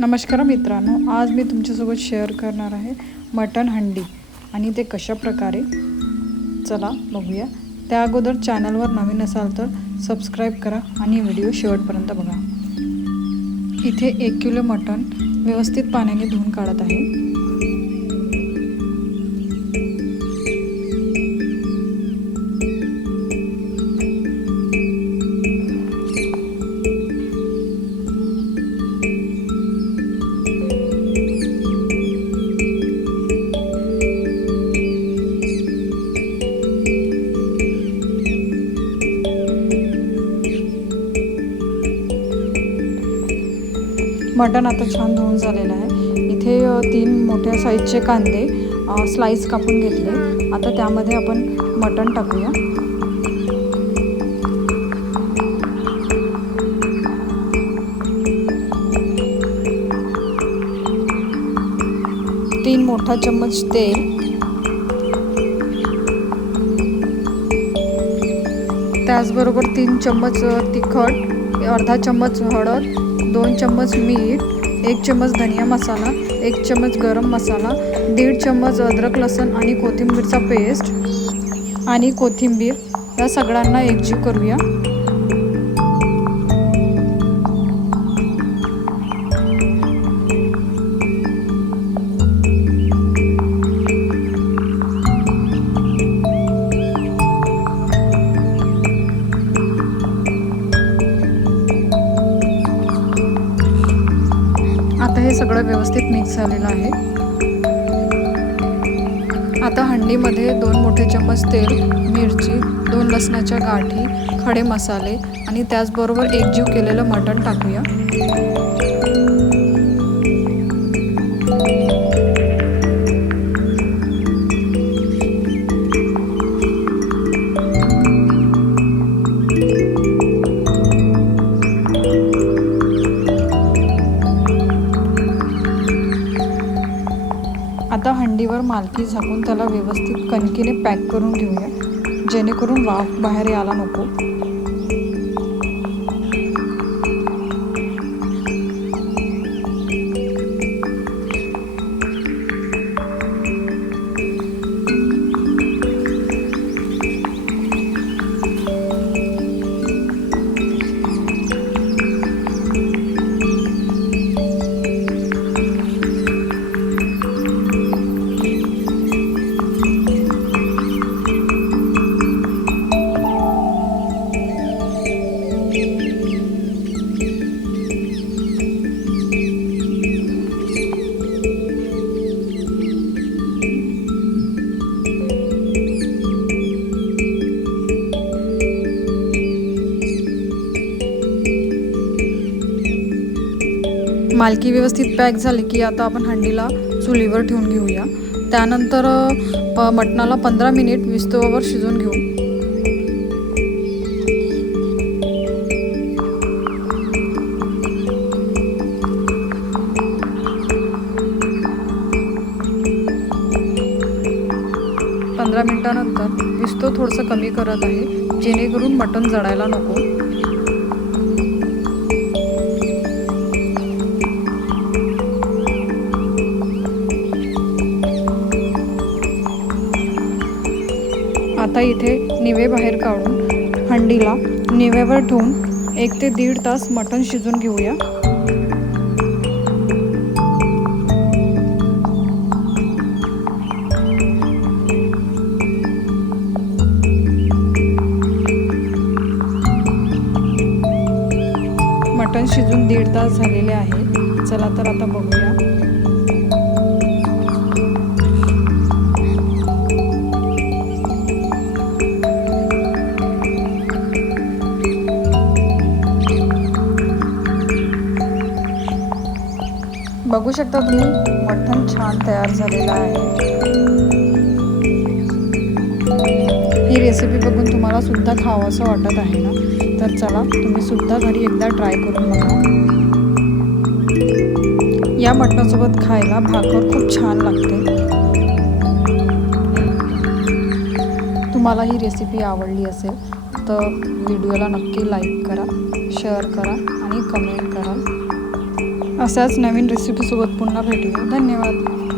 नमस्कार मित्रांनो, आज मी तुमच्यासोबत शेअर करणार आहे मटण हंडी आणि ते कशा प्रकारे. चला बघूया. त्या अगोदर चॅनलवर नवीन असाल तर सबस्क्राईब करा आणि व्हिडिओ शेवटपर्यंत बघा. इथे 1 किलो मटण व्यवस्थित पाण्याने धुवून काढत आहे. मटण आता छान धुवून झालेलं आहे. इथे 3 मोठ्या साईजचे कांदे स्लाइस कापून घेतले. आता त्यामध्ये आपण मटण टाकूया. तीन मोठा चम्मच तेल, त्याचबरोबर 3 चम्मच तिखट, अर्धा चम्मच हळद, 2 चम्मच मीठ, 1 चम्मच धनिया मसाला, 1 चम्मच गरम मसाला, 1.5 चम्मच अद्रक लसूण आणि कोथिंबीरचा पेस्ट आणि कोथिंबीर या सगळ्यांना एकजीव करूया. आता हे सगळं व्यवस्थित मिक्स झालेलं आहे. आता हंडीमध्ये 2 मोठे चम्मच तेल, मिरची, 2 लसणाच्या गाठी, खडे मसाले आणि त्याचबरोबर एकजीव केलेलं मटण टाकूया. आता हंडीवर मालकी झाकून त्याला व्यवस्थित कणकीने पॅक करून घेऊया, जेणेकरून वाफ बाहेर यायला नको. मालकी व्यवस्थित पॅक झाली की आता आपण हंडीला चुलीवर ठेवून घेऊया. त्यानंतर मटणाला 15 मिनिट विस्तवावर शिजवून घेऊ. मिनिटानंतर विस्तव थोडंसं कमी करत आहे, जेणेकरून मटण जळायला नको. आता इथे निवे बाहेर काढून हंडीला निव्यावर ठेवून 1 ते 1.5 तास मटण शिजून घेऊया. मटण शिजून 1.5 तास झालेले आहे. चला तर आता बघूया. बघू शकता तुम्ही, मटण छान तयार झालेलं आहे. ही रेसिपी बघून तुम्हाला सुद्धा खावंसं वाटत आहे ना? तर चला तुम्ही सुद्धा घरी एकदा ट्राय करून बघा. या मटणासोबत खायला भाकर खूप छान लागते. तुम्हाला ही रेसिपी आवडली असेल तर व्हिडिओला नक्की लाईक करा, शेअर करा आणि कमेंट करा. अशाच नवीन रेसिपीसोबत पुन्हा भेटूया. धन्यवाद.